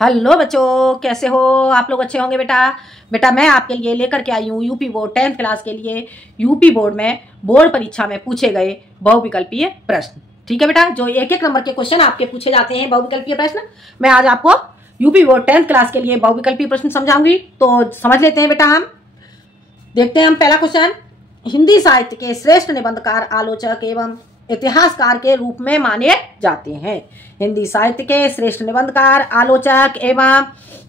Hello बच्चों, कैसे हो आप लोग? अच्छे होंगे बेटा मैं आपके लिए लेकर के आई हूँ यूपी बोर्ड 10th क्लास के लिए। यूपी बोर्ड में बोर्ड परीक्षा में पूछे गए बहुविकल्पीय प्रश्न। ठीक है बेटा, जो एक एक नंबर के क्वेश्चन आपके पूछे जाते हैं बहुविकल्पीय प्रश्न, मैं आज आपको यूपी बोर्ड 10th क्लास के लिए बहुविकल्पीय प्रश्न समझाऊंगी। तो समझ लेते हैं बेटा। हम देखते हैं हम पहला क्वेश्चन। हिंदी साहित्य के श्रेष्ठ निबंधकार, आलोचक एवं इतिहासकार के रूप में माने जाते हैं। हिंदी साहित्य के श्रेष्ठ निबंधकार, आलोचक एवं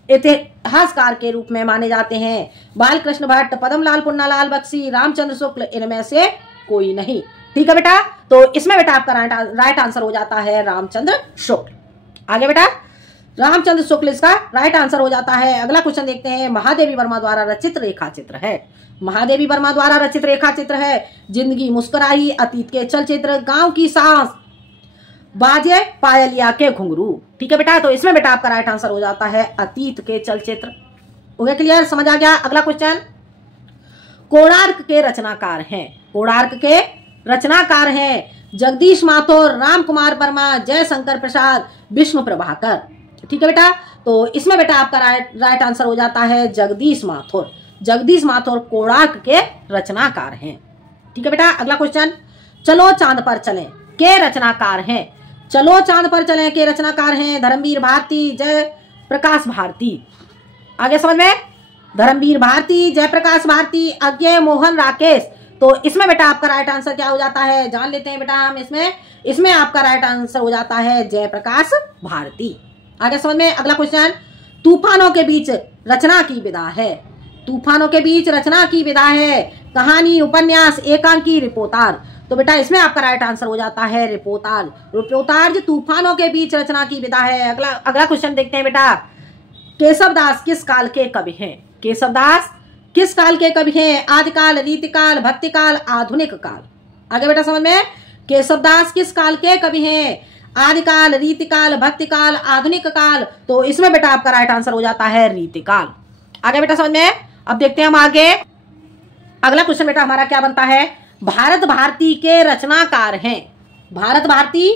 इतिहासकार के रूप में माने जाते हैं बाल कृष्ण भट्ट, पद्मलाल पुन्नालाल बख्शी, रामचंद्र शुक्ल, इनमें से कोई नहीं। ठीक है बेटा, तो इसमें बेटा आपका राइट आंसर हो जाता है रामचंद्र शुक्ल। आगे बेटा, रामचंद्र शुक्ल इसका राइट आंसर हो जाता है। अगला क्वेश्चन देखते हैं। महादेवी वर्मा द्वारा रचित रेखा चित्र है। महादेवी वर्मा द्वारा रचित रेखा चित्र है जिंदगी मुस्कुराई, अतीत के चलचित्र, गांव की सांस, बाजे पायलिया के घुंघरू। ठीक है बेटा, तो इसमें बेटा आपका राइट आंसर हो जाता है अतीत के चलचित्र। हो गया क्लियर? समझ आ गया? अगला क्वेश्चन। कोणार्क के रचनाकार हैं। कोणार्क के रचनाकार हैं जगदीश माथुर, राम कुमार वर्मा, जयशंकर प्रसाद, विष्णु प्रभाकर। ठीक है बेटा, तो इसमें बेटा आपका राइट आंसर हो जाता है जगदीश माथुर। जगदीश माथुर कोणार्क के रचनाकार हैं। ठीक है बेटा, अगला क्वेश्चन। चलो चांद पर चलें के रचनाकार हैं। चलो चांद पर चलें के रचनाकार हैं धर्मवीर भारती, जय प्रकाश भारती। आगे समझ में? धर्मवीर भारती, जयप्रकाश भारती, अज्ञे मोहन राकेश। तो इसमें बेटा आपका राइट आंसर क्या हो जाता है, जान लेते हैं बेटा हम। इसमें आपका राइट आंसर हो जाता है जयप्रकाश भारती। आगे समझ में? अगला क्वेश्चन। तूफानों के बीच रचना की विधा है। तूफानों के बीच रचना की विधा है कहानी, उपन्यास, एकांकी, रिपोर्टाज। तो बेटा इसमें आपका राइट आंसर हो जाता है रिपोर्टाज। रिपोर्टाज तूफानों के बीच रचना की विधा है। अगला क्वेश्चन देखते हैं बेटा। केशवदास किस काल के कवि हैं। केशवदास किस काल के कवि हैं? आदिकाल, रीतिकाल, भक्तिकाल, आधुनिक काल। आगे बेटा समझ में? केशवदास किस काल के कवि हैं? आदिकाल, रीतिकाल, भक्तिकाल, आधुनिक काल। तो इसमें बेटा आपका राइट आंसर हो जाता है रीतिकाल। आगे बेटा समझ में? अब देखते हैं हम आगे। अगला क्वेश्चन बेटा हमारा क्या बनता है। भारत भारती के रचनाकार हैं। भारत भारती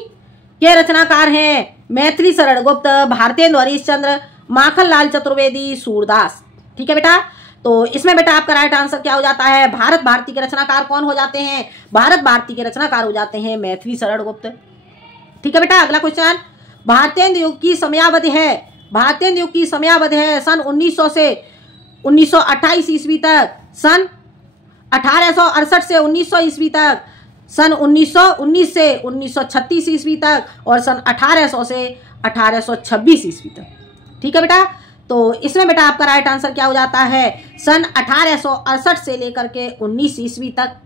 के रचनाकार हैं मैथिली शरण गुप्त, भारतेंदु हरिश्चंद्र, माखनलाल चतुर्वेदी, सूरदास। ठीक है बेटा, तो इसमें बेटा आपका राइट आंसर क्या हो जाता है। भारत भारती के रचनाकार कौन हो जाते हैं? भारत भारती के रचनाकार हो जाते हैं मैथिली शरण गुप्त। ठीक है बेटा, अगला क्वेश्चन। भारतेंदु युग की समयावधि है। भारतेंदु युग की समयावधि है सन 1900 से 1928 ईस्वी तक, सन 1868 से 1900 ईस्वी तक, सन 1919 से 1936 ईस्वी तक, और सन 1800 से 1826 ईस्वी तक। ठीक है बेटा, तो इसमें बेटा आपका राइट आंसर क्या हो जाता है सन 1868 से लेकर के 19 ईस्वी तक।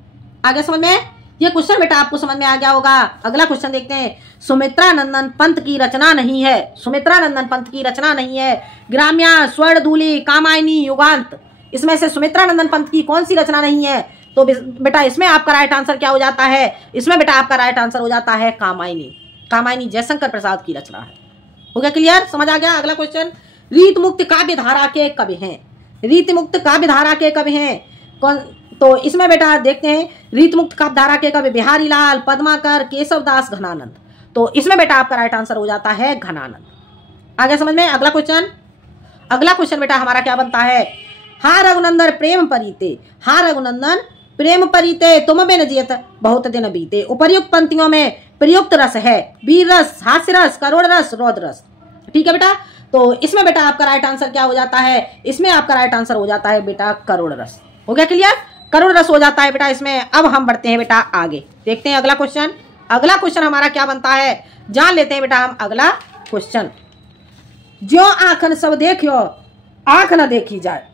आगे समझ में? ये क्वेश्चन बेटा आपको समझ में आ गया होगा। अगला क्वेश्चन देखते हैं। सुमित्रा नंदन पंत की रचना नहीं है। सुमित्रा नंदन पंत की रचना नहीं है ग्राम्या, स्वर्णधूली, कामायनी, युगांत। इसमें से सुमित्रा नंदन पंत की कौन सी रचना नहीं है? तो बेटा इसमें आपका राइट आंसर क्या हो जाता है? इसमें बेटा आपका राइट आंसर हो जाता है कामायनी। कामायनी जयशंकर प्रसाद की रचना है। हो गया क्लियर? समझ आ गया? अगला क्वेश्चन। रीतमुक्त काव्य धारा के कवि हैं। रीतमुक्त काव्य धारा के कवि हैं कौन? तो इसमें बेटा देखते हैं। रीतमुक्त काव्य धारा के कवि बिहारी लाल, पद्माकर, केशवदास, घनानंद। तो इसमें बेटा आपका राइट आंसर हो जाता है घनानंद। आगे समझ में? अगला क्वेश्चन। अगला क्वेश्चन बेटा हमारा क्या बनता है। हा रघुनंदन प्रेम परीते। हा रघुनंदन प्रेम परीते, तुम बिन जियत बहुत दिन बीते। उपर्युक्त पंक्तियों में प्रयुक्त रस है वीर रस, हास्य रस, करुण रस, रौद्र रस। ठीक है बेटा, तो इसमें बेटा आपका राइट आंसर क्या हो जाता है? इसमें आपका राइट आंसर हो जाता है बेटा करुण रस। हो गया क्लियर? करुण रस हो जाता है बेटा इसमें। अब हम बढ़ते हैं बेटा आगे, देखते हैं अगला क्वेश्चन। अगला क्वेश्चन हमारा क्या बनता है, जान लेते हैं बेटा हम अगला क्वेश्चन। ज्यो आंखन सब देखियो आंख न देखी जाए।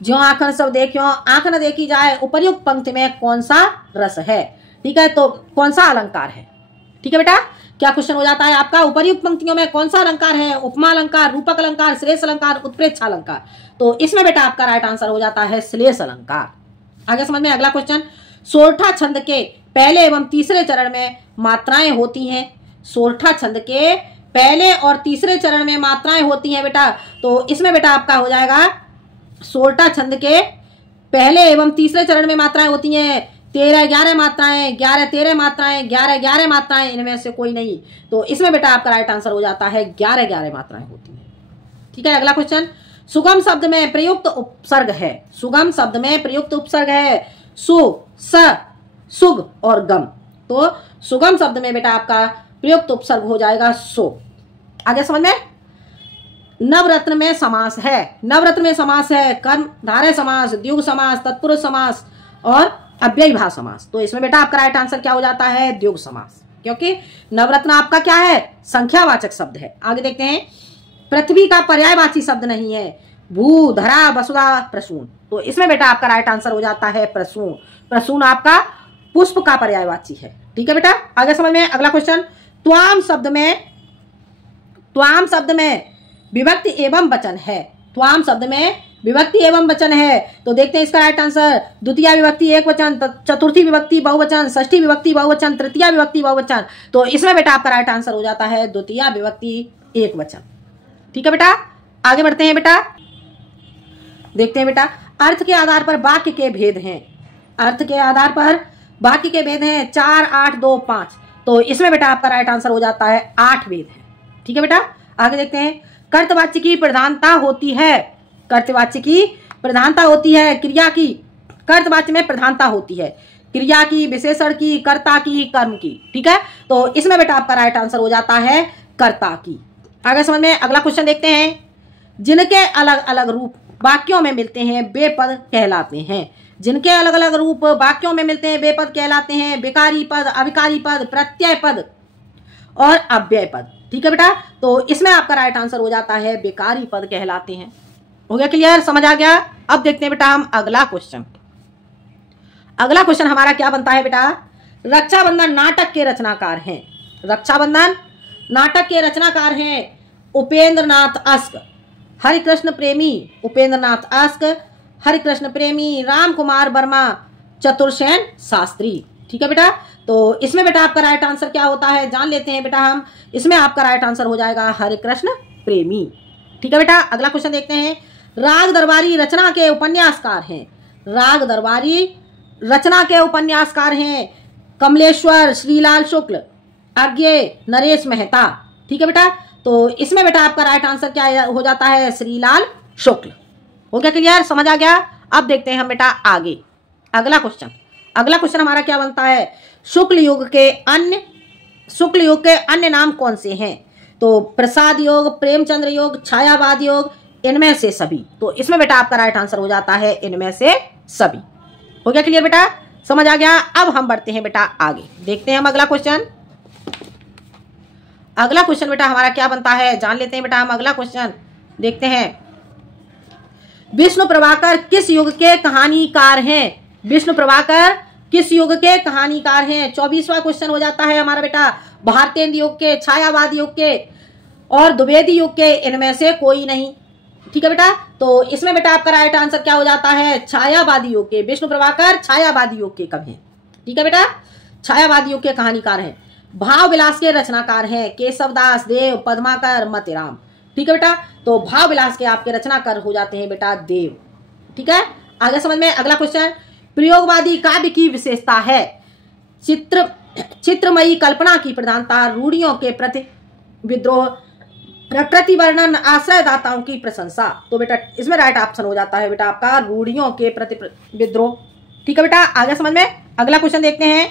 ज्यो आंखन सब देखियो आंख न देखी जाए, उपर्युक्त पंक्ति में कौन सा रस है? ठीक है, तो कौन सा अलंकार है? ठीक है बेटा, क्या क्वेश्चन हो जाता है आपका। उपर्युक्त पंक्तियों में कौन सा अलंकार है? उपमा अलंकार, रूपक अलंकार, श्लेष अलंकार, उत्प्रेक्षा अलंकार। तो इसमें बेटा आपका राइट आंसर हो जाता है श्लेष अलंकार। आगे समझ में? अगला क्वेश्चन। सोरठा छंद के पहले एवं तीसरे चरण में मात्राएं होती हैं। सोरठा छंद के पहले और तीसरे चरण में मात्राएं होती हैं बेटा। तो इसमें बेटा आपका हो जाएगा सोरठा छंद के पहले एवं तीसरे चरण में मात्राएं होती हैं 13 11 मात्राएं, 11 13 मात्राएं, 11 11 मात्राएं, इनमें से कोई नहीं। तो इसमें बेटा आपका राइट आंसर हो जाता है 11 11 मात्राएं होती हैं। ठीक है, अगला क्वेश्चन, सुगम शब्द में प्रयुक्त उपसर्ग है। सुगम शब्द में प्रयुक्त उपसर्ग है सु, स, सुग और गम। तो सुगम शब्द में बेटा आपका प्रयुक्त उपसर्ग हो जाएगा सो। आगे समझ में। नवरत्न में समास है। नवरत्न में समास है कर्म धारय समास, द्विगु समास, तत्पुरुष समास और अव्ययीभाव समास। तो इसमें बेटा आपका राइट आंसर क्या हो जाता है? द्विगु समास, क्योंकि नवरत्न आपका क्या है? संख्यावाचक शब्द है। आगे देखते हैं, पृथ्वी का पर्यायवाची शब्द नहीं है। भू, धरा, वसुधा, प्रसून। तो इसमें बेटा आपका राइट आंसर हो जाता है प्रसून। प्रसून आपका पुष्प का पर्यायवाची है। ठीक है बेटा, आगे समझ में। अगला क्वेश्चन, त्वाम शब्द में विभक्ति एवं वचन है। त्वाम शब्द में विभक्ति एवं वचन है। तो देखते हैं इसका राइट आंसर, द्वितीय विभक्ति एक वचन, चतुर्थी विभक्ति बहुवचन, षष्ठी विभक्ति बहुवचन, तृतीय विभक्ति बहुवचन। तो इसमें बेटा आपका राइट आंसर हो जाता है द्वितीय विभक्ति एक वचन। ठीक है बेटा, आगे बढ़ते हैं बेटा, देखते हैं बेटा, अर्थ के आधार पर वाक्य के भेद हैं। अर्थ के आधार पर वाक्य के भेद हैं 4 8 2 5। तो इसमें बेटा आपका राइट आंसर हो जाता है 8 भेद है। ठीक है बेटा, आगे देखते हैं, कर्तवाच्य की प्रधानता होती है। कर्तवाच्य की प्रधानता होती है, क्रिया की कर्तवाच्य में प्रधानता होती है, क्रिया की, विशेषण की, कर्ता की, कर्म की। ठीक है, तो इसमें बेटा आपका राइट आंसर हो जाता है कर्ता की। आगे समझ में। अगला क्वेश्चन देखते हैं, जिनके अलग अलग रूप वाक्यों में मिलते हैं वे पद कहलाते हैं। जिनके अलग अलग रूप वाक्यों में मिलते हैं वे पद कहलाते हैं विकारी पद, अविकारी पद, प्रत्यय पद और अव्यय पद। ठीक है बेटा, तो इसमें आपका राइट आंसर हो जाता है विकारी पद कहलाते हैं। हो गया क्लियर, समझ आ गया। अब देखते हैं बेटा हम अगला क्वेश्चन। अगला क्वेश्चन हमारा क्या बनता है बेटा, रक्षाबंधन नाटक के रचनाकार हैं। रक्षाबंधन नाटक के रचनाकार हैं उपेंद्रनाथ अस्क, हरिकृष्ण प्रेमी, उपेंद्रनाथ अस्क, हरिकृष्ण प्रेमी, राम कुमार वर्मा, चतुर्सेन शास्त्री। ठीक है बेटा, तो इसमें बेटा आपका राइट आंसर क्या होता है जान लेते हैं बेटा हम। इसमें आपका राइट आंसर हो जाएगा हरिकृष्ण प्रेमी। ठीक है बेटा, अगला क्वेश्चन देखते हैं, राग दरबारी रचना के उपन्यासकार हैं। राग दरबारी रचना के उपन्यासकार हैं कमलेश्वर, श्रीलाल शुक्ल, अज्ञेय, नरेश मेहता। ठीक है बेटा, तो इसमें बेटा आपका राइट आंसर क्या हो जाता है? श्रीलाल शुक्ल। हो गया क्लियर, समझ आ गया। अब देखते हैं हम बेटा आगे अगला क्वेश्चन। अगला क्वेश्चन हमारा क्या बनता है, शुक्ल युग के अन्य नाम कौन से हैं? तो प्रसाद योग, प्रेमचंद्र योग, छायावाद योग, इनमें से सभी। तो इसमें बेटा आपका राइट आंसर हो जाता है इनमें से सभी। हो गया क्लियर बेटा, समझ आ गया। अब हम बढ़ते हैं बेटा आगे, देखते हैं हम अगला क्वेश्चन। अगला क्वेश्चन बेटा हमारा क्या बनता है जान लेते हैं बेटा हम। अगला क्वेश्चन देखते हैं, विष्णु प्रभाकर किस युग के कहानीकार हैं? विष्णु प्रभाकर किस युग के कहानीकार हैं? 24वां क्वेश्चन हो जाता है हमारा बेटा, भारतेंद्र युग के, छायावाद युग के और द्विवेदी युग के, इनमें से कोई नहीं। ठीक है बेटा, तो इसमें बेटा आपका राइट आंसर क्या हो जाता है? छायावादी युग के। विष्णु प्रभाकर छायावादी युग के कवि हैं। ठीक है बेटा, छायावादी युग के कहानीकार हैं। भाव विलास के रचनाकार हैं केशवदास, देव, पद्माकर, मतिराम। ठीक है बेटा, तो भाव विलास के आपके रचनाकार हो जाते हैं बेटा देव। ठीक है, आगे समझ में। अगला क्वेश्चन, प्रयोगवादी काव्य की विशेषता है चित्रमयी कल्पना की प्रधानता, रूढ़ियों के प्रति विद्रोह, प्रकृति वर्णन, आश्रयदाताओं की प्रशंसा। तो बेटा इसमें राइट ऑप्शन हो जाता है बेटा आपका रूढ़ियों के प्रति विद्रोह। ठीक है बेटा, आगे समझ में। अगला क्वेश्चन देखते हैं।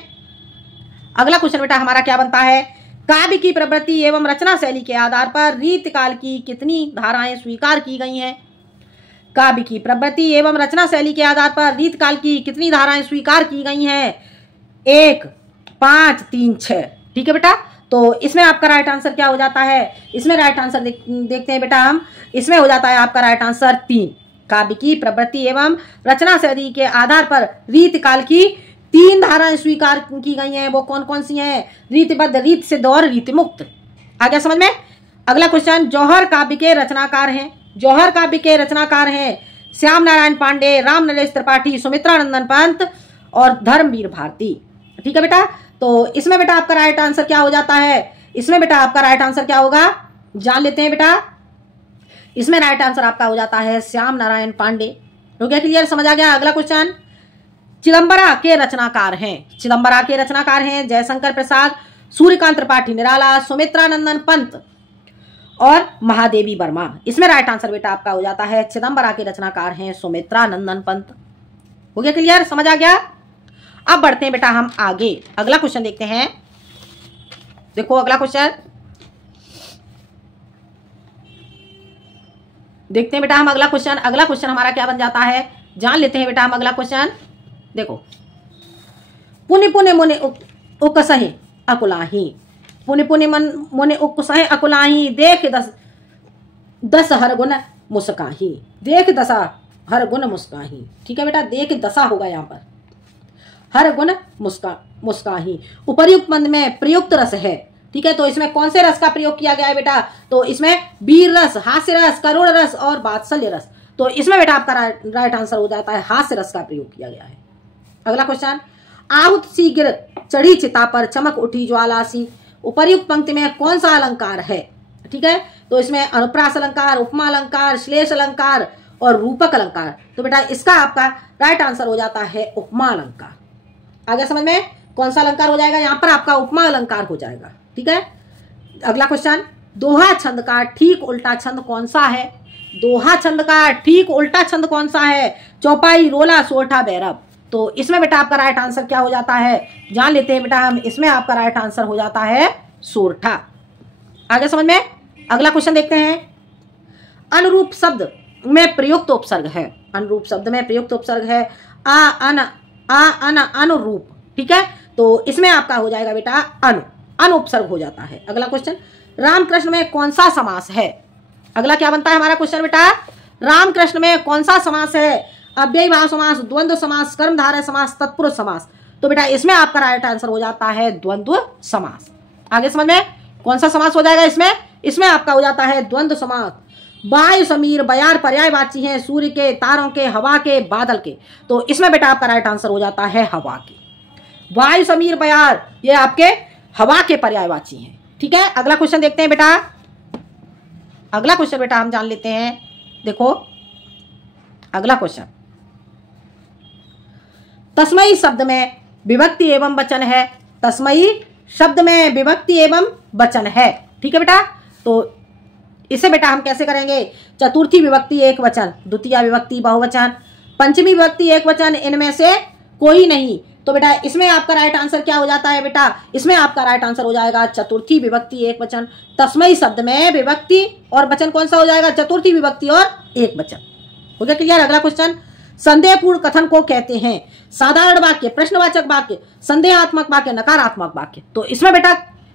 अगला क्वेश्चन बेटा हमारा क्या बनता है, काव्य की प्रवृत्ति एवं रचना शैली के आधार पर रीतकाल की कितनी धाराएं स्वीकार की गई हैं? काव्य की प्रवृत्ति एवं रचना शैली के आधार पर रीतकाल की कितनी धाराएं स्वीकार की गई हैं? 1 5 3 6। ठीक है बेटा, तो इसमें आपका राइट आंसर क्या हो जाता है? इसमें राइट आंसर देखते हैं बेटा हम। इसमें हो जाता है आपका राइट आंसर 3। काव्य की प्रवृत्ति एवं रचना शैली के आधार पर रीतकाल की 3 धाराएं स्वीकार की गई हैं। वो कौन कौन सी हैं? रीतिबद्ध, रीत सिद्ध और रीतिमुक्त। आगे समझ में। अगला क्वेश्चन, जौहर काव्य के रचनाकार हैं। जौहर काव्य के रचनाकार हैं श्याम नारायण पांडे, राम नरेश त्रिपाठी, सुमित्रानंदन पंत और धर्मवीर भारती। ठीक है बेटा, तो इसमें बेटा आपका राइट आंसर क्या हो जाता है? इसमें बेटा आपका राइट आंसर क्या होगा जान लेते हैं बेटा। इसमें राइट आंसर आपका हो जाता है श्याम नारायण पांडे। हो गया क्लियर, समझ आ गया। अगला क्वेश्चन, चिदंबरा के रचनाकार हैं। चिदंबरा के रचनाकार हैं जयशंकर प्रसाद, सूर्यकांत त्रिपाठी निराला, सुमित्रानंदन पंत और महादेवी वर्मा। इसमें राइट आंसर बेटा आपका हो जाता है चिदंबरा के रचनाकार हैं सुमित्रानंदन पंत। हो गया क्लियर, समझ आ गया। अब बढ़ते हैं बेटा हम आगे, अगला क्वेश्चन देखते हैं। देखो अगला क्वेश्चन देखते हैं बेटा हम अगला क्वेश्चन हमारा क्या बन जाता है, जान लेते हैं बेटा हम अगला क्वेश्चन। देखो, पुण्य पुण्य मुनि उकसहि अकुलाही, पुण्य पुण्य मुनि उकसहि अकुलाही, देख दस हर गुण मुस्काही, देख दशा हर गुण मुस्काही। ठीक है बेटा, देख दशा होगा यहाँ पर, हर गुण मुस्काही। उपर्युक्त मंद में प्रयुक्त रस है। ठीक है, तो इसमें कौन से रस का प्रयोग किया गया है बेटा, तो इसमें वीर रस, हास्य रस, करुण रस और वात्सल्य रस। तो इसमें बेटा आपका राइट आंसर हो जाता है हास्य रस का प्रयोग किया गया है। अगला क्वेश्चन, आहुत सी गिर चढ़ी चिता पर चमक उठी ज्वाला सी, उपर्युक्त पंक्ति में कौन सा अलंकार है। ठीक है, तो इसमें अनुप्रास अलंकार, उपमा अलंकार, श्लेष अलंकार और रूपक अलंकार। तो बेटा इसका आपका राइट आंसर हो जाता है उपमा अलंकार। आगे समझ में, कौन सा अलंकार हो जाएगा, यहाँ पर आपका उपमा अलंकार हो जाएगा। ठीक है, अगला क्वेश्चन, दोहा छंद का ठीक उल्टा छंद कौन सा है। दोहा छंद का ठीक उल्टा छंद कौन सा है, चौपाई, रोला, सोरठा, भैरव। तो इसमें बेटा आपका राइट आंसर क्या हो जाता है, जान लेते हैं बेटा हम। इसमें आपका राइट आंसर हो जाता है सोरठा। आगे समझ में, अगला क्वेश्चन देखते हैं। अनुरूप शब्द में प्रयुक्त उपसर्ग है, अनुरूप शब्द में प्रयुक्त उपसर्ग है अन अनुरूप। ठीक है, तो इसमें आपका हो जाएगा बेटा अन उपसर्ग हो जाता है। अगला क्वेश्चन, रामकृष्ण में कौन सा समास है। अगला क्या बनता है हमारा क्वेश्चन बेटा, रामकृष्ण में कौन सा समास है, अव्ययी भाव समास, द्वंद्व समास, कर्मधारय समास, तत्पुरुष समास। तो बेटा इसमें आपका राइट आंसर हो जाता है द्वंद्व समास। आगे समझ में, कौन सा समास हो जाएगा इसमें आपका हो जाता है द्वंद्व समास। वायु, समीर, बयार पर्यायवाची हैं, सूर्य के, तारों के, हवा के, बादल के। तो इसमें बेटा आपका राइट आंसर हो जाता है हवा के। वायु, समीर, बयार ये आपके हवा के पर्यायवाची हैं। ठीक है, अगला क्वेश्चन देखते हैं बेटा। अगला क्वेश्चन बेटा हम जान लेते हैं। देखो अगला क्वेश्चन, तस्मयी शब्द में विभक्ति एवं वचन है। तस्मयी शब्द में विभक्ति एवं वचन है। ठीक है बेटा, तो इसे बेटा हम कैसे करेंगे, चतुर्थी विभक्ति एक वचन, द्वितीय विभक्ति बहुवचन, पंचमी विभक्ति एक वचन, इनमें से कोई नहीं। तो बेटा इसमें आपका राइट आंसर क्या हो जाता है बेटा, इसमें आपका राइट आंसर हो जाएगा चतुर्थी विभक्ति एक वचन। तस्मयी शब्द में विभक्ति और वचन कौन सा हो जाएगा, चतुर्थी विभक्ति और एक वचन। हो गया क्लियर। अगला क्वेश्चन, संदेहपूर्ण कथन को कहते हैं साधारण वाक्य, प्रश्नवाचक वाक्य, संदेहात्मक वाक्य, नकारात्मक वाक्य। तो इसमें बेटा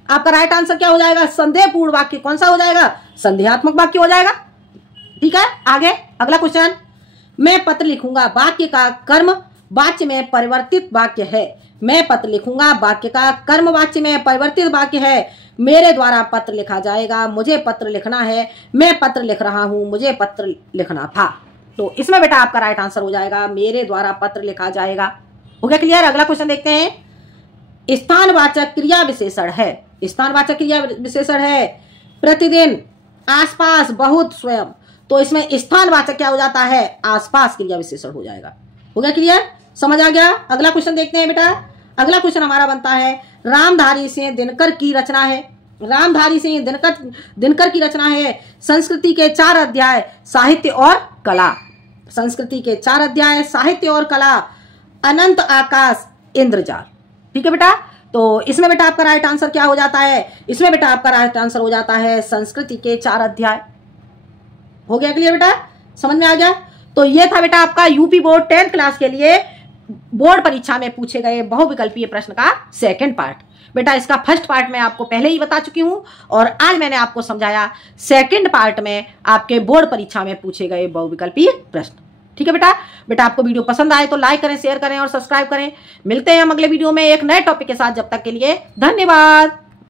आपका राइट आंसर क्या हो जाएगा, संदेहपूर्ण वाक्य कौन सा हो जाएगा, संदेहात्मक वाक्य हो जाएगा। ठीक है, आगे अगला क्वेश्चन, मैं पत्र लिखूंगा वाक्य का कर्म वाच्य में परिवर्तित वाक्य है। मैं पत्र लिखूंगा वाक्य का कर्म वाच्य में परिवर्तित वाक्य है। मेरे द्वारा पत्र लिखा जाएगा, मुझे पत्र लिखना है, मैं पत्र लिख रहा हूं, मुझे पत्र लिखना था। तो इसमें बेटा आपका राइट आंसर हो जाएगा मेरे द्वारा पत्र लिखा जाएगा। हो गया क्लियर। अगला क्वेश्चन देखते हैं, स्थानवाचक क्रिया विशेषण है। स्थानवाचक क्रिया विशेषण है प्रतिदिन, आसपास, बहुत, स्वयं। तो इसमें स्थानवाचक क्या हो जाता है, आसपास क्रिया विशेषण हो जाएगा। हो गया क्लियर, समझ आ गया। अगला क्वेश्चन देखते हैं बेटा। अगला क्वेश्चन हमारा बनता है, रामधारी से दिनकर की रचना है। रामधारी से दिनकर की रचना है। संस्कृति के 4 अध्याय, साहित्य और कला। संस्कृति के 4 अध्याय, साहित्य और कला, अनंत आकाश, इंद्रजाल। ठीक है बेटा, तो इसमें बेटा आपका राइट आंसर क्या हो जाता है, इसमें बेटा आपका राइट आंसर हो जाता है संस्कृति के 4 अध्याय। हो गया क्लियर बेटा, समझ में आ गया। तो ये था बेटा आपका यूपी बोर्ड 10th क्लास के लिए बोर्ड परीक्षा में पूछे गए बहुविकल्पीय प्रश्न का सेकंड पार्ट। बेटा इसका फर्स्ट पार्ट मैं आपको पहले ही बता चुकी हूं और आज मैंने आपको समझाया सेकंड पार्ट में आपके बोर्ड परीक्षा में पूछे गए बहुविकल्पीय प्रश्न। ठीक है बेटा, बेटा आपको वीडियो पसंद आए तो लाइक करें, शेयर करें और सब्सक्राइब करें। मिलते हैं हम अगले वीडियो में एक नए टॉपिक के साथ। जब तक के लिए धन्यवाद।